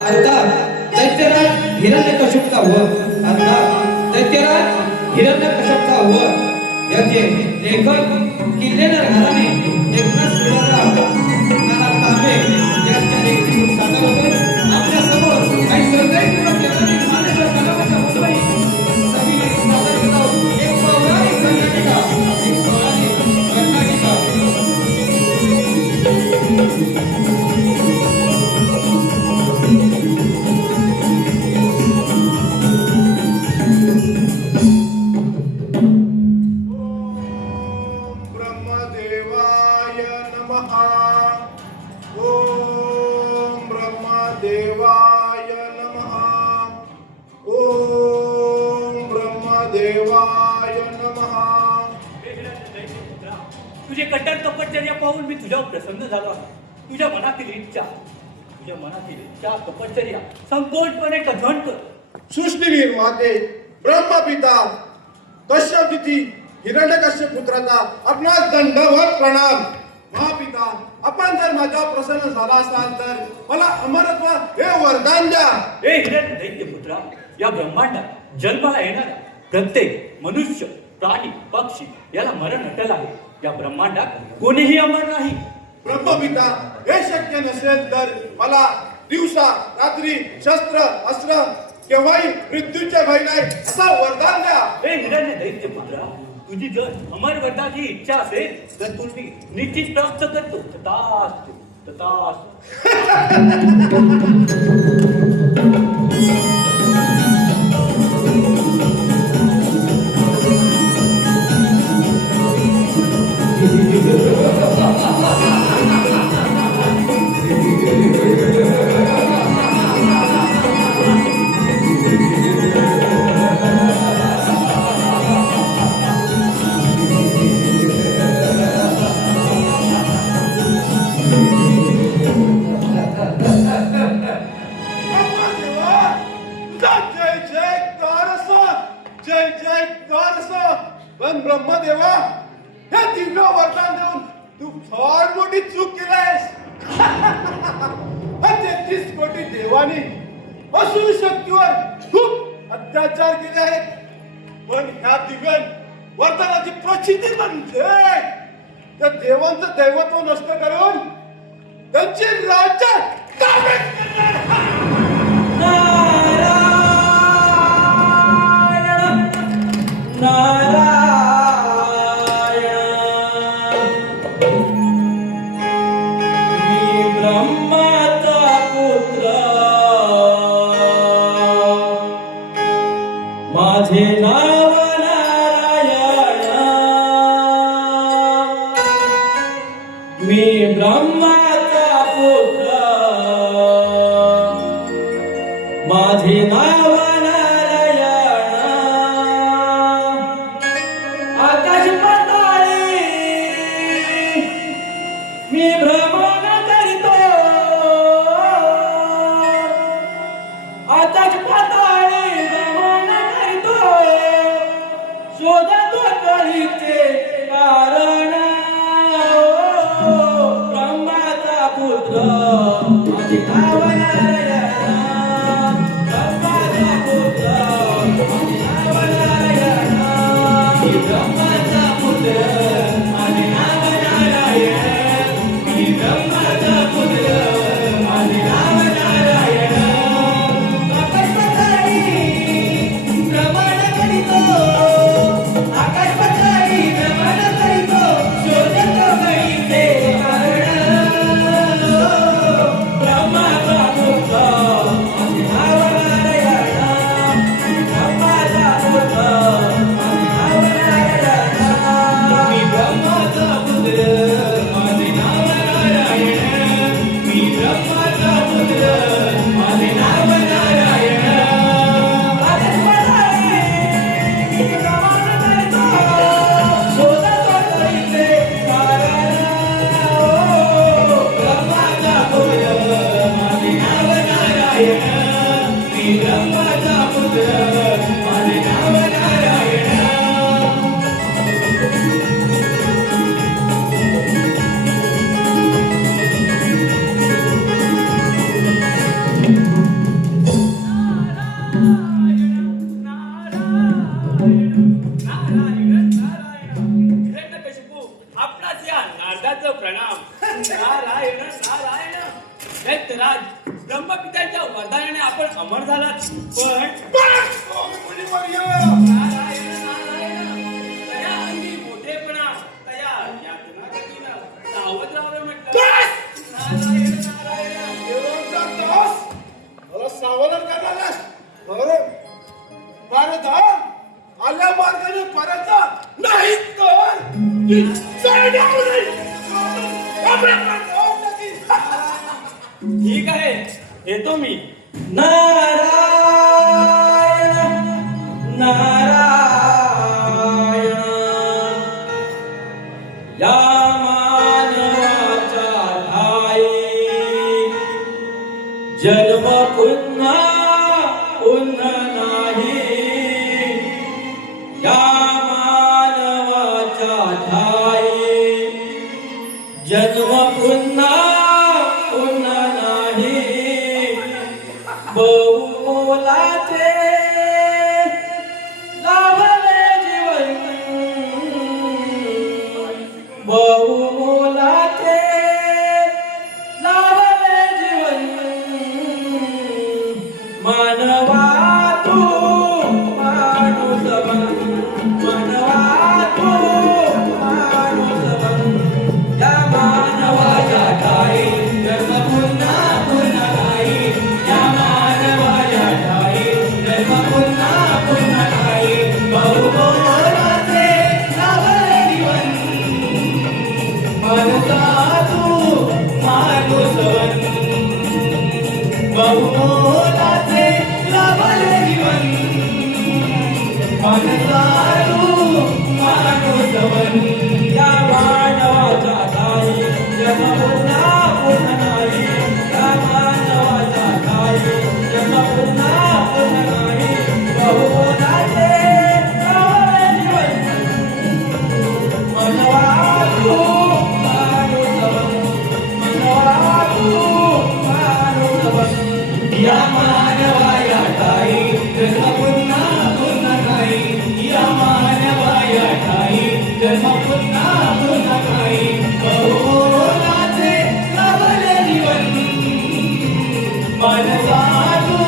अर्थात दैत्यराज हिरण्यकश्यपचा वध, अर्थात दैत्यराज हिरण्यकश्यपचा वध याचे लेखक किल्लेदार घराणे एकनाथ सुर्वेदार नाना तांबे यांच्या लेखणीतून सादर होते. आपल्या समोर काही सरकारी किंवा केंद्राने मान्यवर कलावाच्या मुंबई सगळी सादर करत आहोत. एक पौराणिक कर्नाटिका, एक पौराणिक कर्नाटिका. तुझे कट्टर तपश्चर्या पाहून मी तुझ्यावर प्रसन्न झालो आहे. तुझ्या मनातील इच्छा तपश्चर्या संपूर्णपणे कथन कर. सृष्टी निर्माते ब्रह्मपिता कश्यप तिथी हिरण्यकश्यप पुत्राचा आपणास दंडवत प्रणाम. महापिता, आपण जर माझ्यावर प्रसन्न झाला असाल तर मला अमरत्व हे वरदान द्या. हे हिरण्य दैत्य पुत्रा, या ब्रह्मांडात जन्माला येणारा प्रत्येक मनुष्य, प्राणी, पक्षी याला मरण अटल आहे. या ब्रह्मांडात कोणीही अमर नाही. ब्रह्मपिता, हे शक्य नसेल तर मला दिवसा रात्री शस्त्र अस्त्र केव्हाही मृत्यूचे भय नाही असा वरदान द्या. हे हिरण्य दैत्य पुत्रा, तुझी जर अमर वरदाची इच्छा असेल तर तू ती निश्चित प्राप्त करतो. तथास्तु, तथास्तु. पण ब्रह्मदेवा, हे दिव्य वरदान देऊन तू फार मोठी चूक केलायस. 33 कोटी देवानी असुर शक्तीवर खूप अत्याचार केले आहेत. पण ह्या दिव्य वरदानाची प्रचिती म्हणजे त्या देवांचं दैवत्व नष्ट करून त्यांची राज्य ताब्यात करणार. माझे नाव नारायण, मी ब्रह्माचा पुत्र. माझे नाव नारायण, आकाश पाताळी मी भ्रमण करीतो. आकाश पाताळी शोधतो कळीचे कारण. ब्रह्माचा पुत्र माझे नाव नारायण. ब्रह्माचा पुत्र माझे नाव नारायण. मी ब्रह्माचा पुत्र माझे नाव नारायण. मी ब्रह्माचा पुत्र माझे नाव नारायण. आकाश पाताळी भ्रमण करीतो. आकाश पाताळी भ्रमण करीतो. शोधतो कळीचे कारण. ब्रह्माचा पुत्र माझे नाव नारायण. ब्रह्माचा पुत्र माझे नाव नारायण. मी ब्रह्माचा पुत्र माझे नाव नारायण. मी ब्रह्माचा पुत्र माझे नाव नारायण. आकाश पाताळी भ्रमण करीतो. शोधतो कळीचे कारण. ब्रह्माचा पुत्र माझे नाव नारायण. मी ब्रह्माचा पुत्र माझे नाव नारायण. अमर झाला पण मुलीवर्य नारायण नारायण तया अंगी मोठेपणा तया यातनागतीनं सावध राहावं म्हटलं नारायण नारायण देवांचा दास मला सावधान करणारस बरं भारत आल्या मार्गाने परत नाही तर ठीक आहे येतो मी नारायण नारायण या मानवाचा ठाई जन्म पुन्हा पुन्हा नाही या मानवाचा ठाई जन्म पुन्हा पुन्हा नाही बहुमोलाचे लाभले जीवन बहुमोलाचे लाभले जीवन मानवा तू माणूस बन मानवा तू माणूस बन या मानवाच्या ठाई जन्म पुन्हा पुन्हा नाही या मानवाच्या ठाई जन्म पुन्हा पुन्हा नाही बहुमोलाचे लाभले जीवन मानसा तू माणूस बन बहुमोलाचे लाभले जीवन मानसा तू माणूस बन या मानवाच्या ठाई जन्म पुन्हा पुन्हा नाही या मानवाच्या ठाई जन्म पुन्हा पुन्हा नाही बहुमोलाचे लाभले जीवन मानवा तू माणूस बन मानवा तू माणूस बन या मानवाच्या ठाई जन्म पुन्हा पुन्हा नाही या मानवाच्या ठाई जन्म पुन्हा पुन्हा नाही बहुमोलाचे लाभले जीवन मानवा तू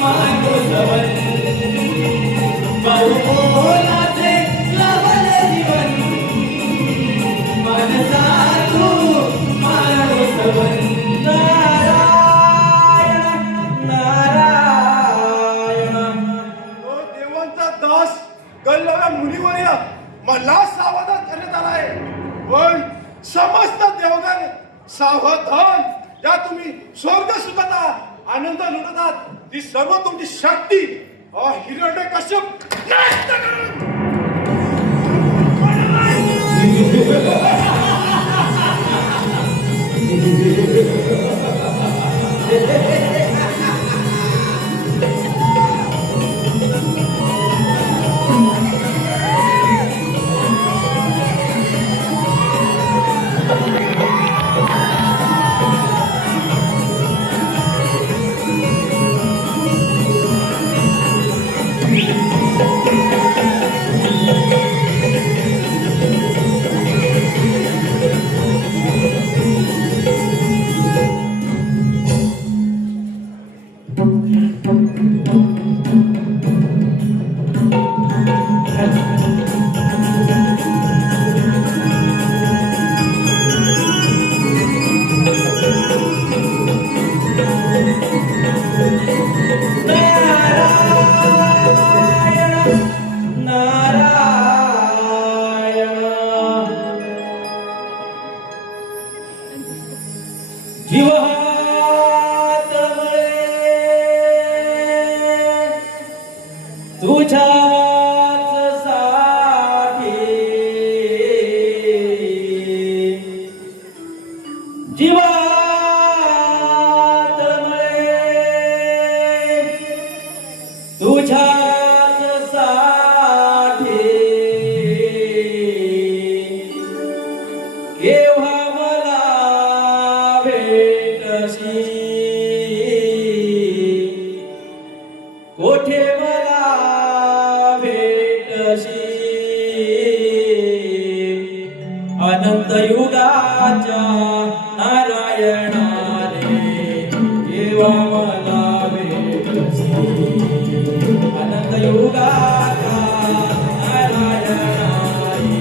माणूस बन बहुमोलाचे लाभले जीवन मानसा तू माणूस बन नारायण नारायण तो देवांचा दास गल्लव्या मुलीवर्य मला सावधान करण्यात आला आहे पण समस्त देवगण सावधान या तुम्ही स्वर्ग सुखता आनंद लुटतात ती सर्व तुमची शक्ती हिरण्यकश्यप नष्ट करून तुझ्याच साठी जीवात मळे तुझ्याच साठी केव्हा मला भेटशी कोठे मला भेटशी अनंत युगाच्या नारायणाने केव्हा मला भेटशी युगाचा नारायणारी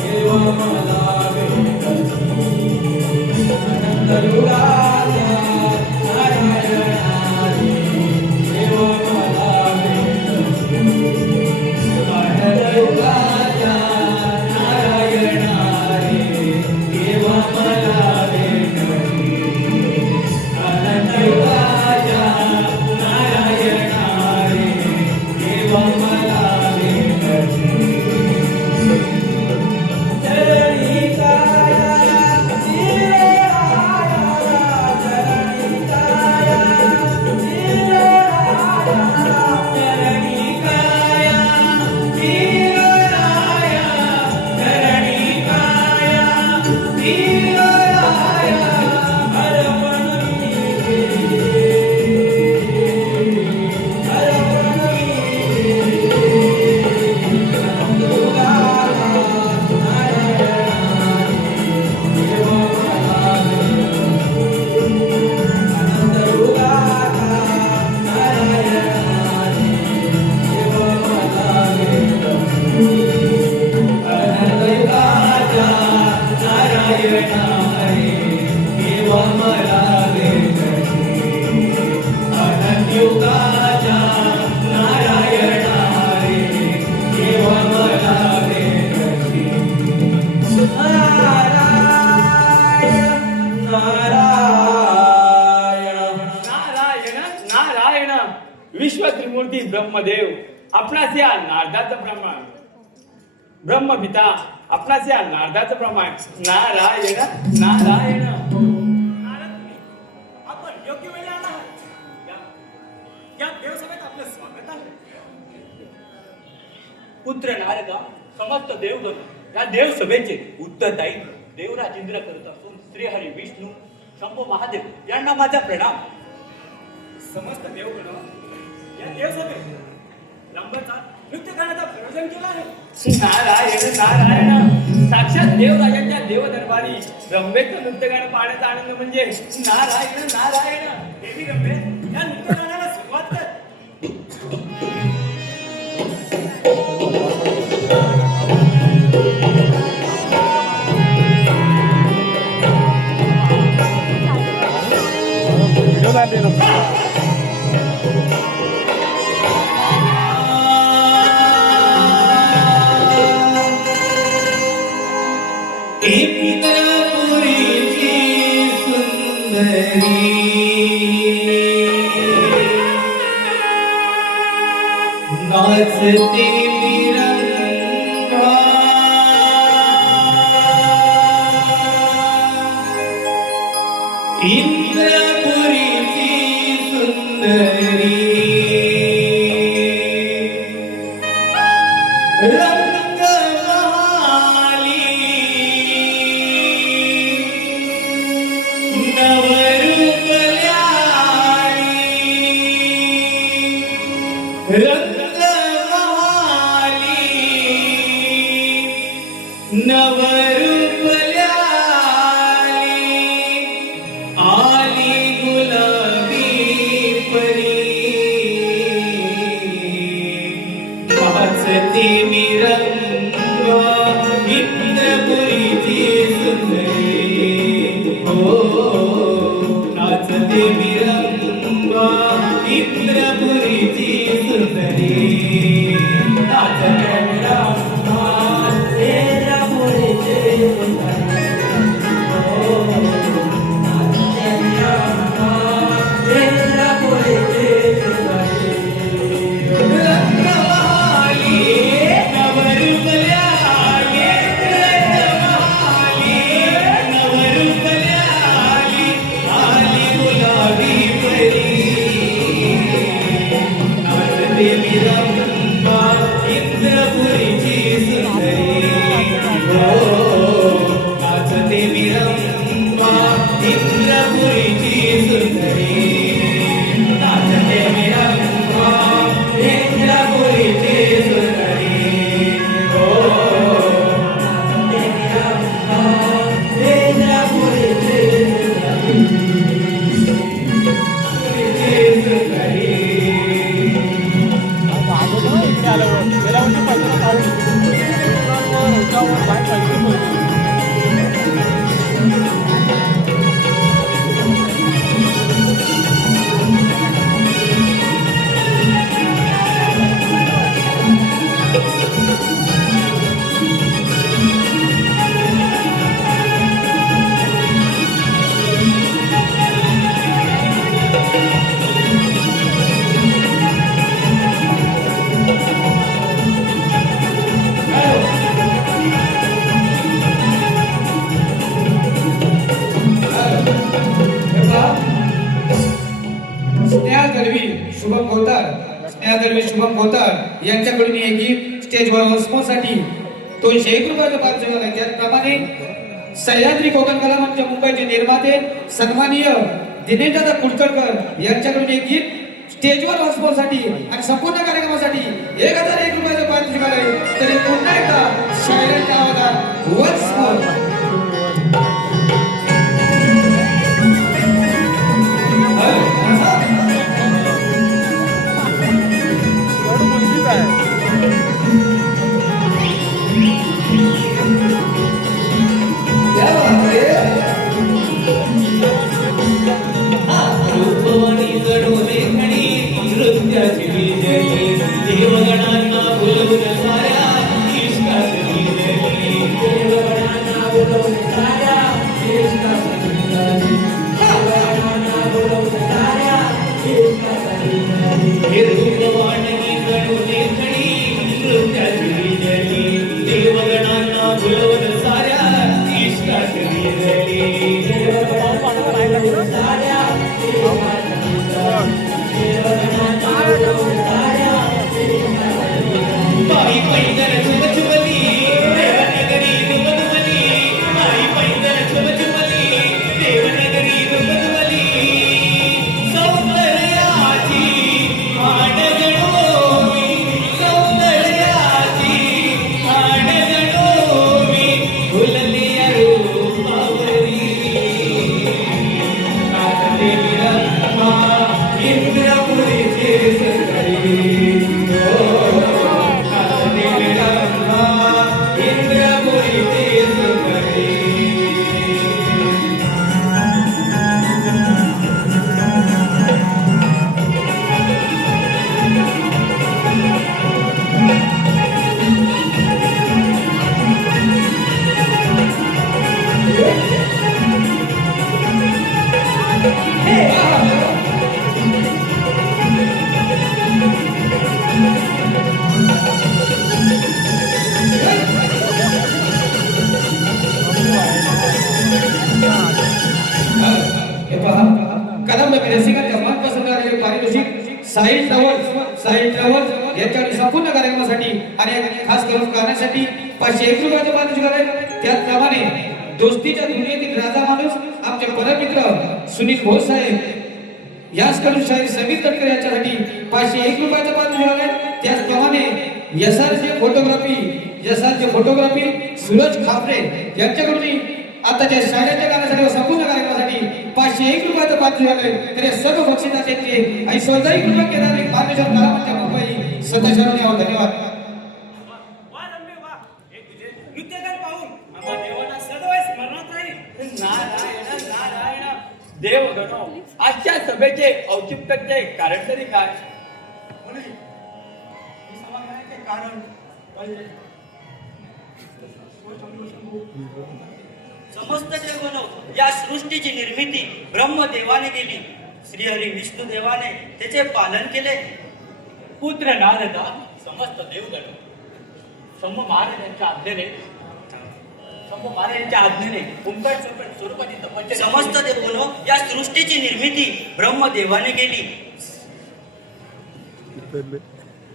देवा मला भेटसी अनंत युगाचा नारायणारी देवा मला भेटसी अनंत युगाचा नारायणारी देवा मला भेटसी अनंत युगाचा नारायणारी देवा मला भेटसी चरणी काया चरणी काया चरणी काया चरणी काया नारायण नारायण विश्व त्रिमूर्ती ब्रह्मदेव आपणास या नारदाचं प्रमाण ब्रह्मपिता आपणास या नारदाचं प्रमाण नारायण नारायण आपण योग्य वेळेला आला आहात. या देवसभेत आपलं स्वागत आहे. पुत्र नारदा समस्त देवगण या देवसभेचे उत्तरदायी देवराज इंद्र करत असून श्रीहरी विष्णू शंभू महादेव यांना माझा प्रणाम. समस्त देवगण या देवसभेत रंभाचा नृत्य करण्याचा प्रयोजन केलं आहे. नारायण नारायण साक्षात देवराजांच्या देवदरबारी रंभेचं नृत्य गाणं पाहण्याचा आनंद म्हणजे नारायण नारायण. देवी रंभे या नृत्य गाण्याला सुरुवात कर. इंद्रपुरीची सुंदरी नाचते मिरंगा इंद्रपुरीची सुंदरी स्नेहादरवी शुभम गौतार यांच्याकडून एक गीत स्टेजवर हॉस्पोसाठी 201 रुपयाचं पारितोषिक आहे. त्याचप्रमाणे सह्याद्री कोकण कला मंच मुंबईचे निर्माते सन्माननीय दिनेशदादा कुडतरकर यांच्याकडून एक गीत स्टेजवर हॉस्पोसाठी आणि संपूर्ण कार्यक्रमासाठी 1001 रुपयाचं पारितोषिक आहे. तरी पुन्हा एकदा शायरांच्या आवाजात वन्स मोर साहिल ट्रॅव्हल्स यांच्या संपूर्ण कार्यक्रमासाठी आणि खास करून गाण्यासाठी 501 रुपयाचं पारितोषिक आहे. त्याचप्रमाणे दोस्तीच्या दुनियेतील राजा माणूस आमचे परममित्र सुनील भोस साहेब याचकडून शाहीर समीर तटकर यांच्यासाठी 501 रुपयाचं पारितोषिक आहे. त्याचप्रमाणे यशाचे फोटोग्राफी सूरज खापरे यांच्याकडून आताच्या शाळेच्या गाण्यासाठी व संपूर्ण कार्यक्रमासाठी 501 रुपयाचं पारितोषिक आहे. तर या सर्व बक्षिसांचे आणि स्वतःही कृपा केल्याने पारितोषिक कलामंच मुंबई सदस्यांनी यावं. धन्यवाद. वा रम्य वा. हे तुझे नृत्यगान पाहून आम्हा देवाला सदैव स्मरणात राहील. नारायण नारायण देव गणो आजच्या सभेचे औचित्याचे कारण तरी काय? म्हणे हे समाधानाचे कारण कळले. समस्त देवगण या सृष्टीची निर्मिती ब्रह्मदेवाने केली. श्रीहरी विष्णुदेवाने त्याचे पालन केले. पुत्र नारदा समस्त देवगण संभ महाराजांच्या आज्ञेने ओंकार स्वरूपाची तपश्चर्या समस्त देवगण या सृष्टीची निर्मिती ब्रह्मदेवाने केली.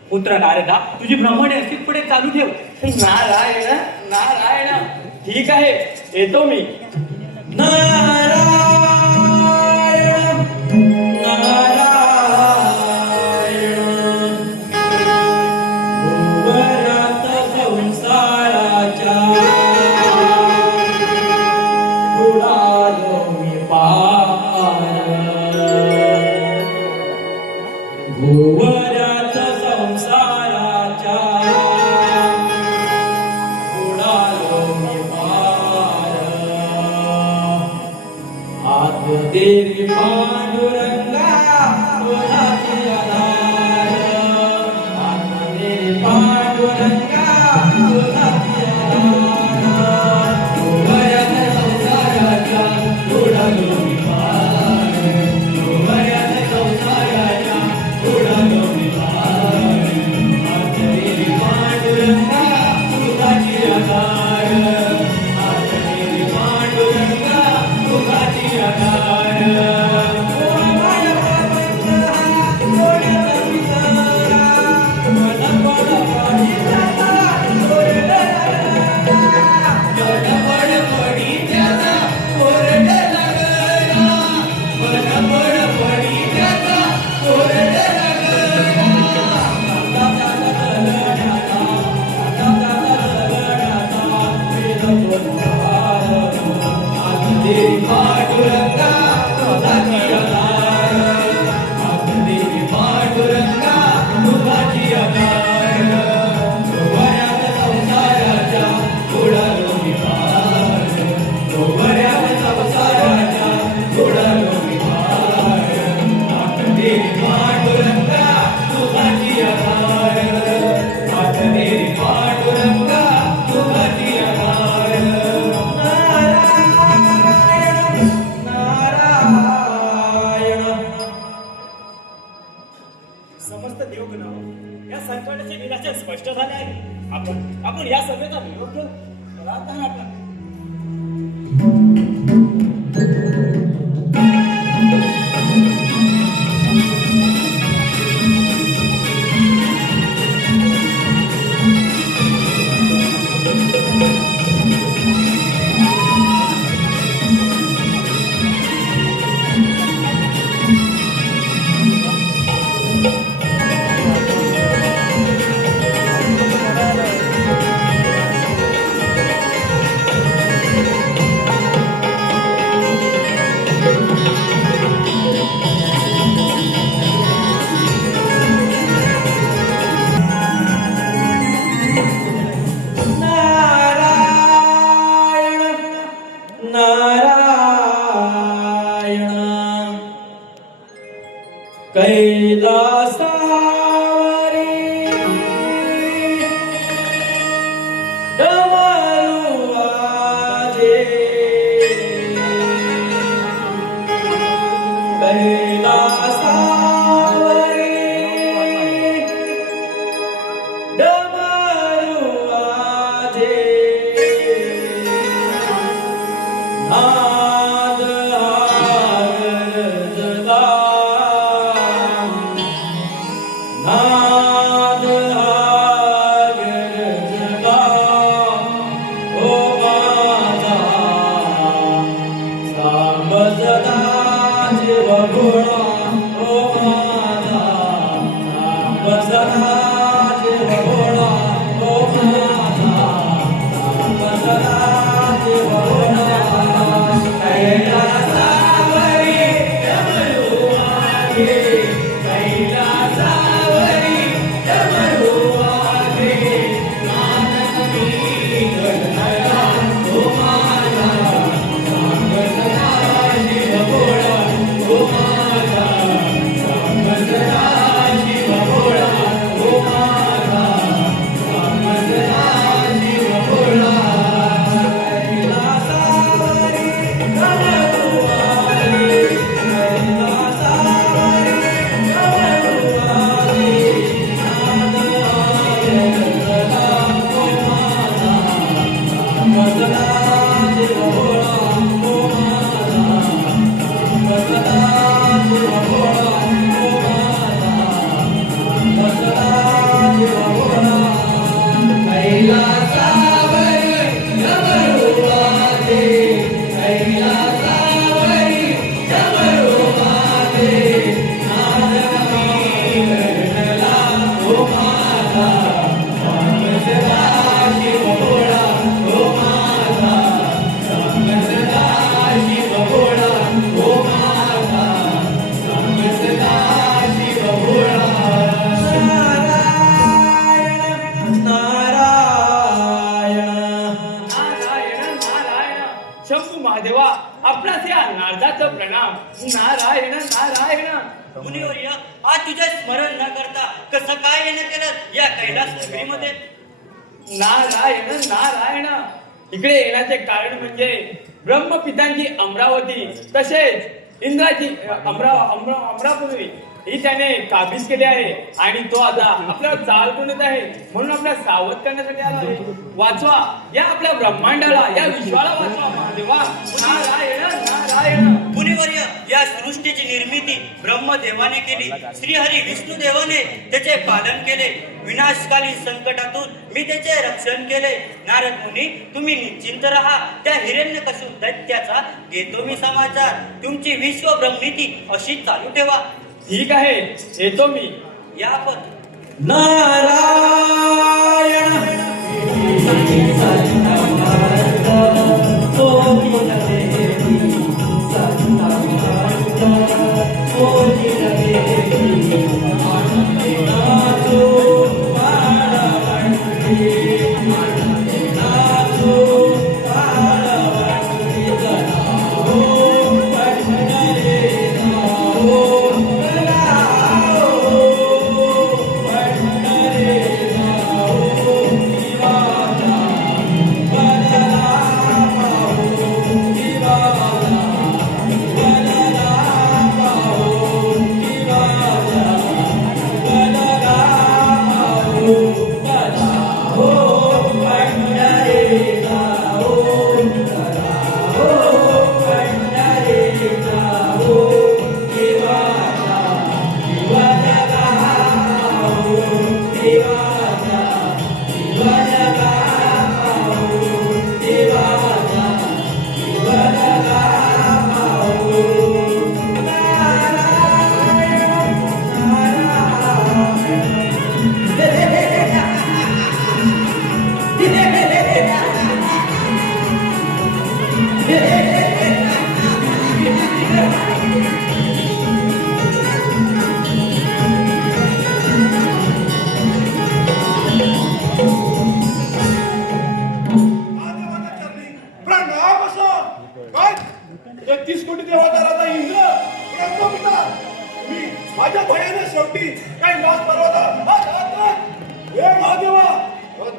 पुत्र नारदा तुझी ब्रह्मणे अशीच पुढे चालू ठेव. नारायण नारायण ठीक आहे येतो मी. नारायण नारायण भुवरात संसाराच्या बुडालो मी पार. भुवरात संसाराच्या बुडालो मी पार. देवी पांडुरंगा तुझाची आधार. देवी पांडुरंगा तुझाची आधार. भुवरात संसाराच्या बुडालो मी पार. भुवरात संसाराच्या बुडालो मी समस्त देवगण या संकटाचे निराशा स्पष्ट झाले आहे. आपण या सभेचा निरोप घेऊ. चला आता आपला शंभू महादेवा आपणास या नारदाचं प्रणाम. नारायण नारायण. मुनिवर्य, आज तुझे स्मरण न करता कसं काय येणं केलं या कैलास नगरीमध्ये? नारायण नारायण. इकडे येण्याचे कारण म्हणजे ब्रह्मपितांची अमरावती तसेच इंद्राची अमरापुरी ही त्याने काबीज केली आहे आणि तो आता आपल्याला चाल करून येत आहे, म्हणून आपल्याला सावध करण्यासाठी आला आहे. वाचवा या आपल्या ब्रह्मांडाला, या विश्वाला वाचवा महादेवा. नारायण नारायण. मुनिवर्य, या सृष्टीची निर्मिती ब्रह्मदेवाने केली. श्रीहरी विष्णुदेवाने त्याचे पालन केले. विनाशकालीन संकटातून मी त्याचे रक्षण केले. नारद मुनी, तुम्ही निश्चिंत राहा. त्या हिरण्यकशिपू दैत्याचा घेतो मी समाचार. तुमची विश्व ब्रह्मनीती अशीच चालू ठेवा. ठीक आहे, येतो मी. या पण नारायण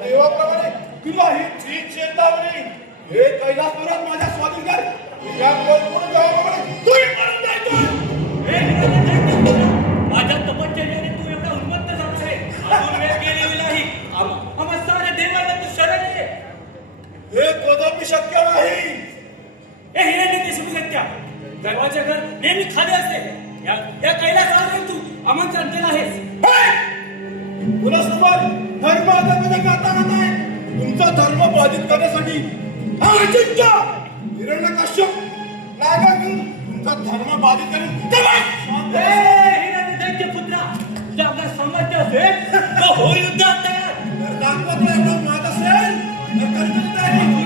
देवाप्रमाणे तुला ही ठीक चेतावणी. हे कैलास पर्वत माझ्या स्वाधीन कर. या कोलपूर देवाप्रमाणे तू मरून जायचं. हे दैत्यपुत्रा, माझ्या तपश्चर्येने तू एवढा उन्मत्त झालास रे. अजून वेळ गेलेली नाही. आम्हा साऱ्या देवाला तू शरण ये. हे कदापि शक्य नाही. हे हिरण्यकेशी सत्या दैवाचे घर नेहमी खाली असते. या कैलासावर तू आमंत्रण केलं आहेस. तुला समज धर्म आता कधी करता आहे. तुमचा धर्म बाधित करण्यासाठी हा अजिंक्य हिरण्यकश्यप नागा घेऊन तुमचा धर्म बाधित करेल. दैत्यपुत्रा, तुझ्या आपला सामर्थ्य असेल तर हो युद्धात तयार. जर दाखवत एवढं मात असेल तर करण्याची तयारी.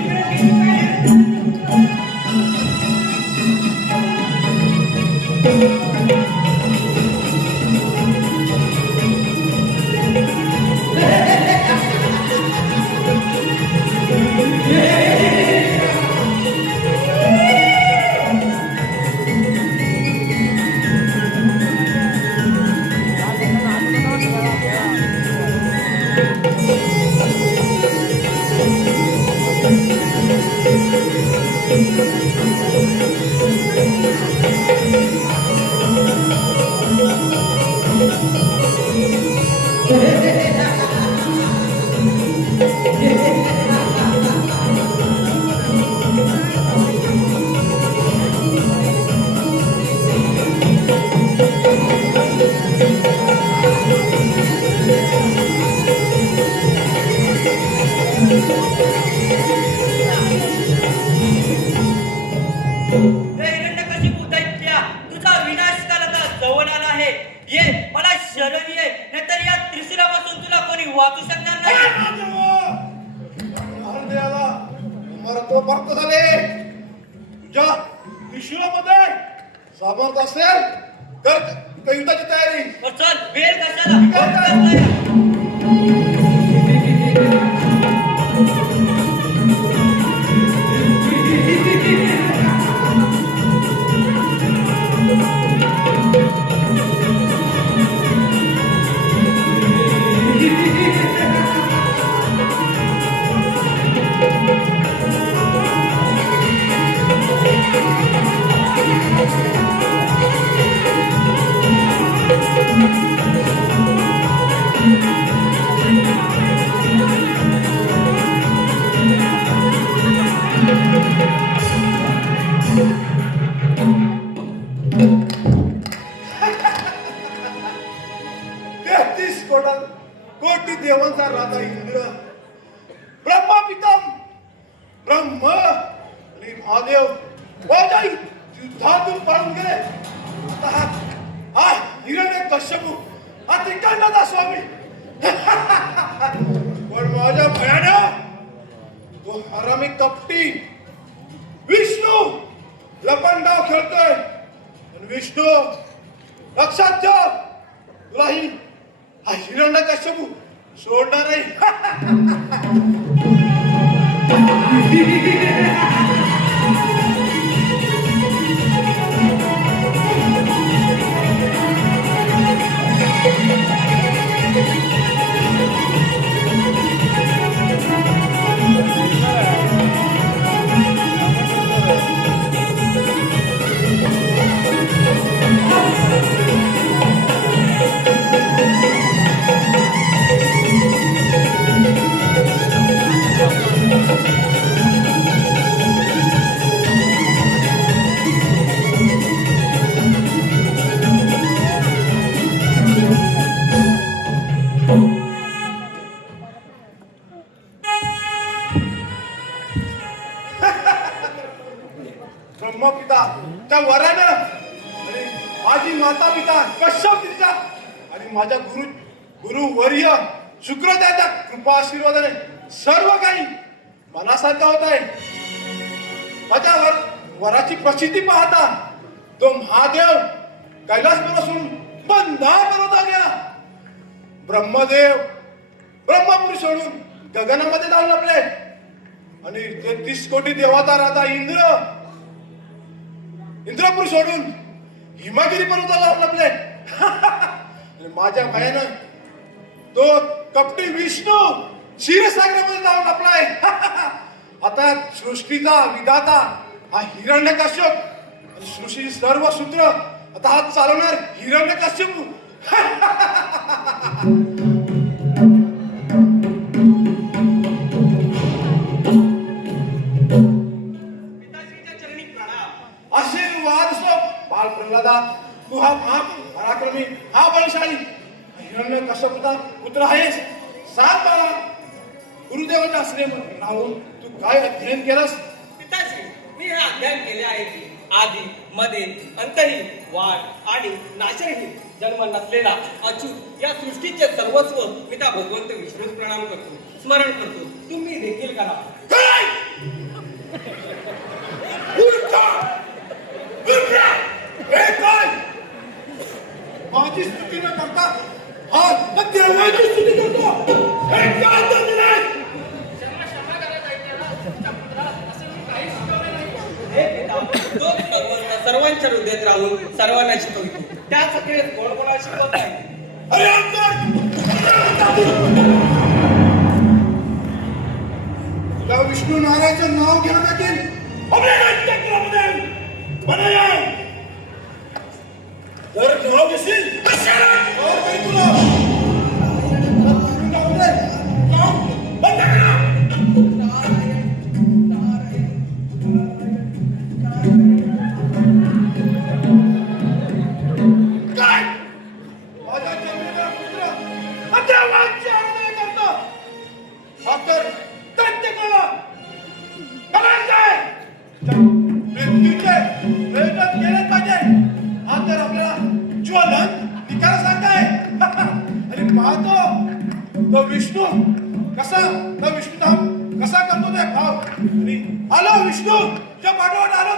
हे हिरण्यकशिपू दैत्या, तुझा विनाश काल आता जवळ आला आहे. ये मला शरण ये, नाहीतर या त्रिशूलापासून तुला कोणी वाचू शकणार नाही. हृदयाला मरतो मरतो झाले. तुझ्या त्रिशूलामध्ये सामर्थ्य असेल तर युद्धाची तयारी. चल, वेळ कशाला? कोटी देवांचा राजा इंद्र, ब्रह्मा पितम ब्रह्म आणि महादेव वाजाई युद्धातून पळून गेले. हा हिरण्यकश्यपू हा त्रिकंडाचा स्वामी. पण माझ्या भयानं तो हरामी कपटी विष्णू लपंडाव खेळतोय. आणि विष्णू लक्षात ठेव, तुलाही हा हिरण्यकश्यपू सोडणार नाही. ब्रह्मपिता त्या वरानं आणि माझी माता पिता कश्यप तिचा आणि माझ्या गुरुवर्य शुक्रदेवाच्या कृपा आशीर्वादाने सर्व काही मनासारखं होत आहे. माझ्या वराची प्रसिद्धी पाहता तो महादेव कैलासपासून बंधा बनवता गेला. ब्रह्मदेव ब्रह्मपुरी सोडून गगनामध्ये जाऊन लपले आणि 33 कोटी देवाचा राजा इंद्रपुरी सोडून हिमागिरी पर्वताला जाऊन लपले. माझ्या भयानं तो कपटी विष्णू क्षीरसागरामध्ये जाऊन लपलाय. आता सृष्टीचा विधाता हा हिरण्यकश्यप आणि सृष्टी सर्व सूत्र आता हा चालवणार हिरण्यकश्यप. पिताश्रीच्या चरणी प्रणाम. आशीर्वाद असो बाल प्रल्हादा. तू हा पराक्रमी हा बलशाली हिरण्यकश्यपचा पुत्र आहेस. सांग मला गुरुदेवाच्या आश्रमात राहून तू काय अध्ययन केलंस? पिताश्री, मी हे अध्ययन केले आहे की आधी मध्ये अंतही वाढ आणि नाशही जन्म नसलेला अच्युत या सृष्टीचे सर्वस्व मी त्या भगवंत विष्णूस प्रणाम करतो, स्मरण करतो. तुम्ही देखील करा. काय? मूर्ख! मूर्ख! हे काय? माझी स्तुती न करता हा देवाची स्तुती करतो. हे काय चाललेलं आहे? हे पिता, तो भगवंत सर्वांच्या हृदयात राहून सर्वांना शिकवतो. त्यासाठी कोण कोणाला शिकवत नाही. अरे अंतर! तुला विष्णू नारायणचं नाव घ्यावं लागेल. जर नाव घेशील तर काही तुला नाव बंद करा. काय? माझा जन्मलेला पुत्र अद्यावाची आराधना करतो. हा तर दैत्यकाला करायचं आहे. मृत्यूचे प्रयत्न केलेच पाहिजे. हा तर आपल्याला ज्वलन निकाल सांगताय. आणि पाहतो तो विष्णू धाम कसा करतो ते भाव. आणि आलो विष्णू त्या पाठोपाठ आलो.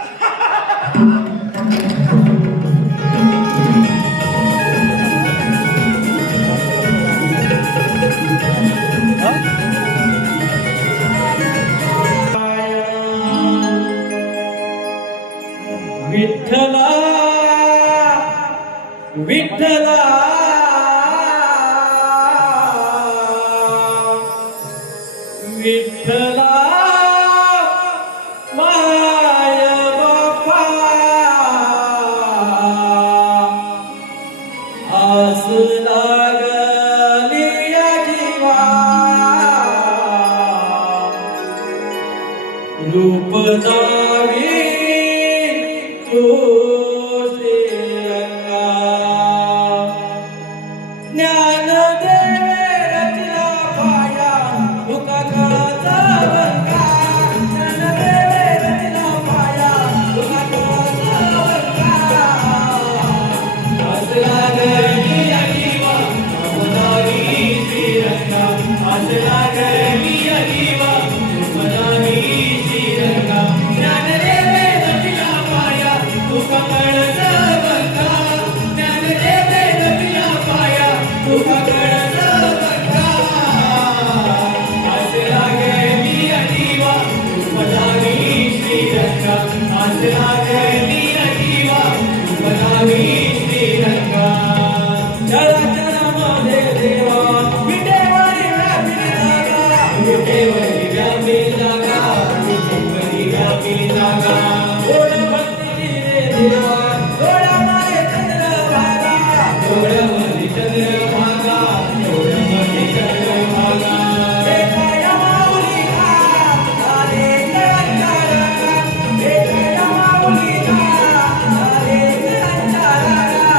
विठ्ठला विठ्ठला विठ्ठला माय बापा आस लागली या जीवा रूप दावी ज्ञान देवे रचला पाया तुका कळचा बंगा. ज्ञान देवे रचला पाया तुका कळचा बंगा. असला गरमी अजीवा मनावी श्रीरंगा. असला गरमी अजीवा मनावी श्रीरंगा. ज्ञान देवे रचला पाया तुका कळचा बंगा. ज्ञान देवे रचला पाया तुका कळचा बंगा. असला गरमी अजीवा मनावी श्रीरंगा. असला गरमी अजीवा मनावी श्रीरंगा. चराचरामध्ये देवा विटेवरी व्यापी जागा. विटेवरी व्यापी जागा. विटेवरी व्यापी जागा. गोड भक्ती रे देवा गोडामध्ये चंद्रभागा. गोडामध्ये चंद्रभागा. गोडामध्ये चंद्रभागा. एका माऊलीला आले अंधाराला. एका माऊलीला आले अंधाराला.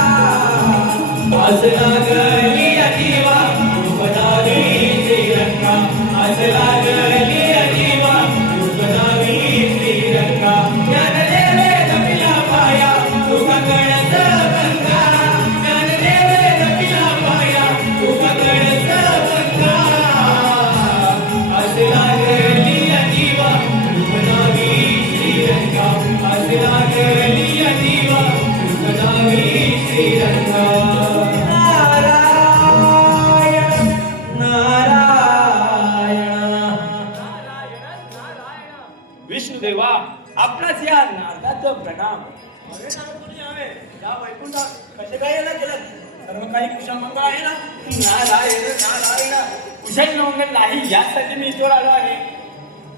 असला गरमी अजीवा रूपधारी श्रीरंगा. असला गरमी अजीवा रूपधारी श्रीरंगा. ज्ञान देवे जपिला पाया तुका कळचा बंगा. ज्ञान देवे जपिला पाया तुका कळचा बंगा. असला गरमी अजीवा रूपधारी श्रीरंगा. असला गरमी अजीवा रूपधारी श्रीरंगा. विष्णुदेवा, आपणास या नारदाचं प्रणाम. हवे नारदमुनी हवे. या वैकुंठात कसे काय यायला केलं? सर्व काही कुशल मंगळ आहे ना? नारायण नारायण कुशल मंगल नाही यासाठी मी इथवर आलो आहे.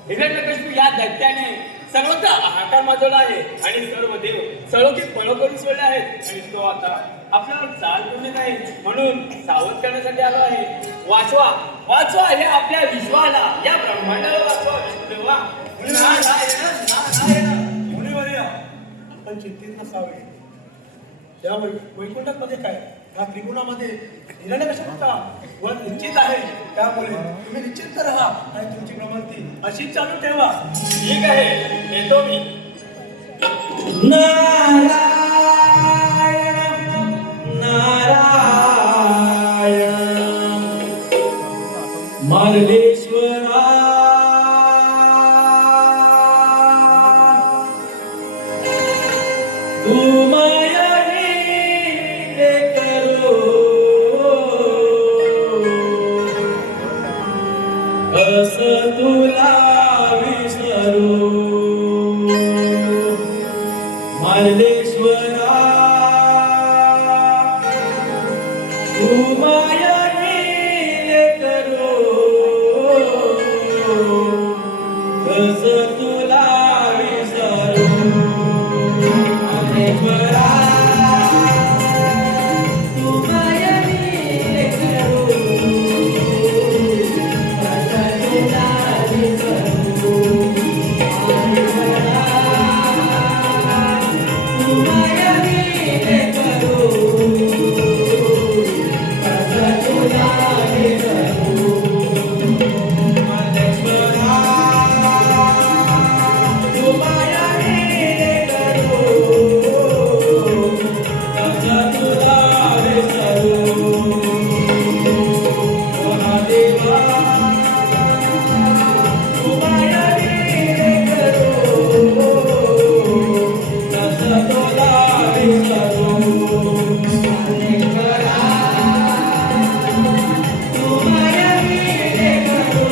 हिरण्यकशिपू या दैत्याने सर्वत्र हाहाकार माजवला आहे आणि सर्व देव सळोखीत फळो करून सोडले आहेत आणि तो आता आपल्यावर चाल करून नाही म्हणून सावध करण्यासाठी आलो आहे. वाचवा वाचवा हे आपल्या विश्वाला या ब्रह्मांडाला वाचवा विष्णुदेवा. नारायण नारायण. मुनिवर्य, आपण चिंतित नसावे. त्या वैकुंठामध्ये काय या त्रिगुणामध्ये हिरण्यकशिपूचा वध निश्चित आहे. त्यामुळे तुम्ही निश्चिंत राहा आणि तुमची भ्रमंती अशीच चालू ठेवा. ठीक आहे येतो मी. नारायण मार्लेश्वरा तू माया हे करो असं तुला विसरू मार्लेश्वरा तू माया हे करो कसं तुला विसरू मार्लेश्वरा तू माया हे करो कसं तुला विसरू मार्लेश्वरा तू माया हे करो कसं तुला विसरू मार्लेश्वरा तू माया हे करो कसं तुला विसरू महादेवा तू माया हे करो कसं तुला विसरू मार्लेश्वरा तू माया हे करो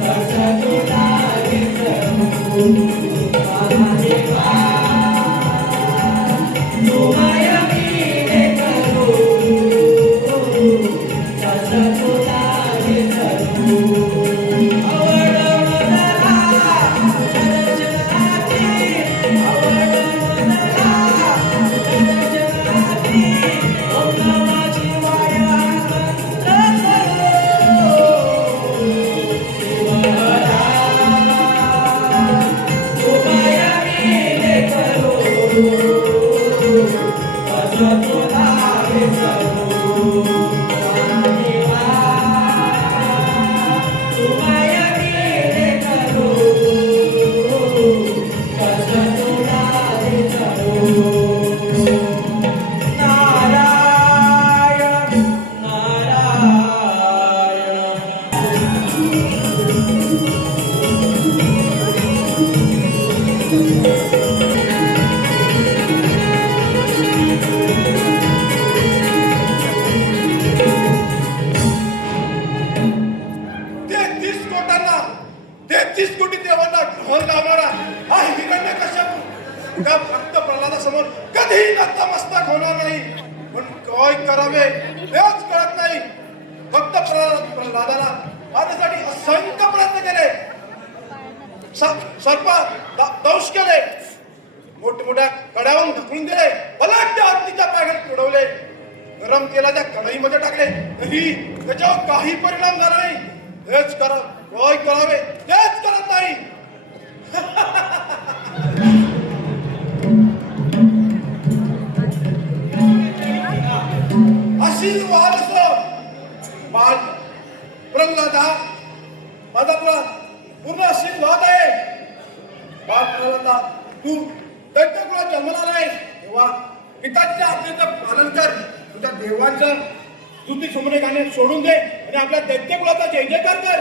कसं तुला विसरू महादेवा तू माया हे करो कसं तुला विसरू आवड मला दर्शनाची आवड मला दर्शनाची ओम नमः शिवाय मंत्र करो शिवहरा तू माया हे करो कसं तुला विसरू महादेवा तू माया हे करो कसं तुला विसरू नारायण नारायण तेहतीस कोटी देवांना ग्रहण लावणारा हा हिरण्यकश्यप त्या भक्त प्रल्हादासमोर कधीही नतमस्तक होणार नाही. पण काय करावे हेच कळत नाही. भक्त प्रल्हादाला माझ्यासाठी असंख्य प्रयत्न केले. सर्प दंश केले. मोठमोठ्या कड्यावरून ढकलून दिले. बलाढ्य हत्तीच्या पायाखाली तुडवले. गरम तेलाच्या कढईमध्ये टाकले तरी त्याच्यावर काही परिणाम झाला नाही. हेच करा काय करावे तेच करत नाही. आशीर्वाद असो बाल प्रल्हादा माझा तुला पूर्ण आशीर्वाद आहे. बाल प्रल्हादा तू दैत्यकुळात जन्माला नाही तेव्हा पिताच्या आज्ञेचं पालन कर. तुझ्या देवांचं स्तुती सुमने गाणे सोडून दे आणि आपल्या दैत्यकुळाचा जय जयकार कर.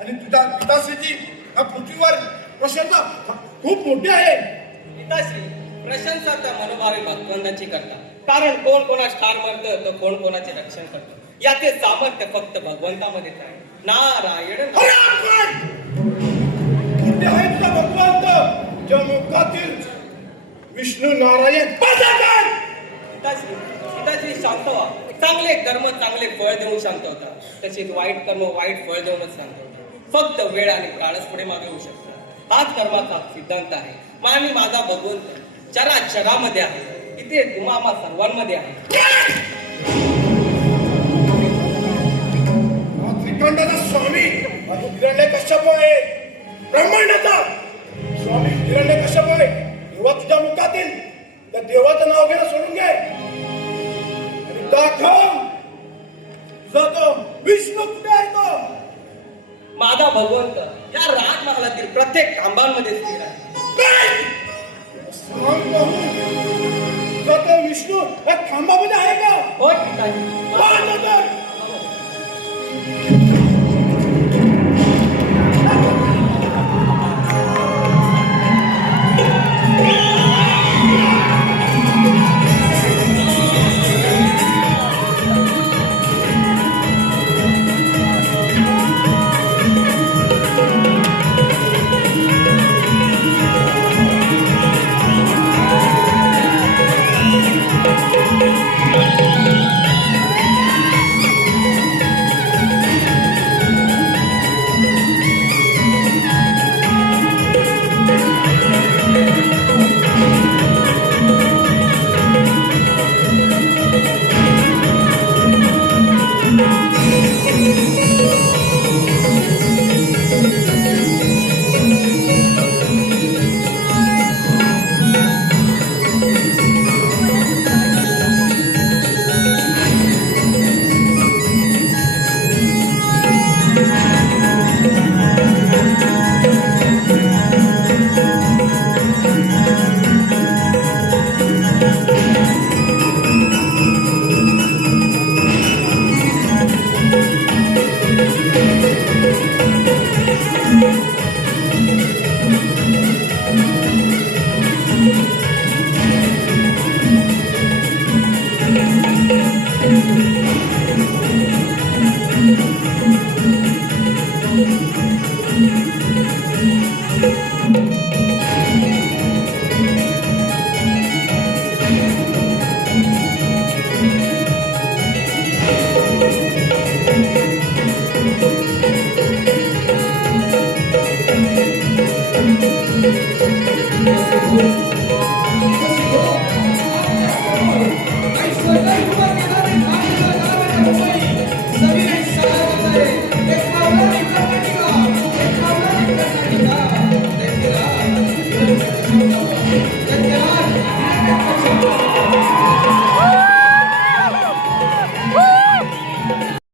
आणि तुझ्या पिताश्रीची या पृथ्वीवर प्रशंसा खूप मोठी आहे. पिताश्री प्रशंसा तर मनोभावी भगवंताची करतात. कारण कोण कोणास ठार मारतं तर कोण कोणाचे रक्षण करतं याचे सामर्थ्य फक्त भगवंतामध्येच आहे. नारायण अरे आपण! कुठे आहे तुझा भगवंत? जमुखातील विष्णू नारायण पिताश्री पिताश्री शांत व्हा. चांगले कर्म चांगले फळ देऊन शांत होता, तसेच वाईट कर्म वाईट फळ देऊनच शांत होता. फक्त वेळ आणि काळच पुढे मागे होऊ शकतात. हाच कर्माचा सिद्धांत आहे. आणि माझा भगवंत चराचरामध्ये आहे, इथे तुम्हा आम्हा सर्वांमध्ये आहे. त्रिकंडाचा स्वामी हिरण्यकश्यप आहे, ब्रह्मांडाचा स्वामी हिरण्यकश्यप आहे. तेव्हा तुझ्या मुखातील त्या देवाचं नाव घेणं सोडून घे आणि दाखव तुझा तो विष्णू कुठे आहे तो. माझा भगवंत या राजमहालातील प्रत्येक खांबांमध्ये स्थिर आहे. सांग पाहू, तुझा तो विष्णू या खांबामध्ये आहे का? होय पिताजी,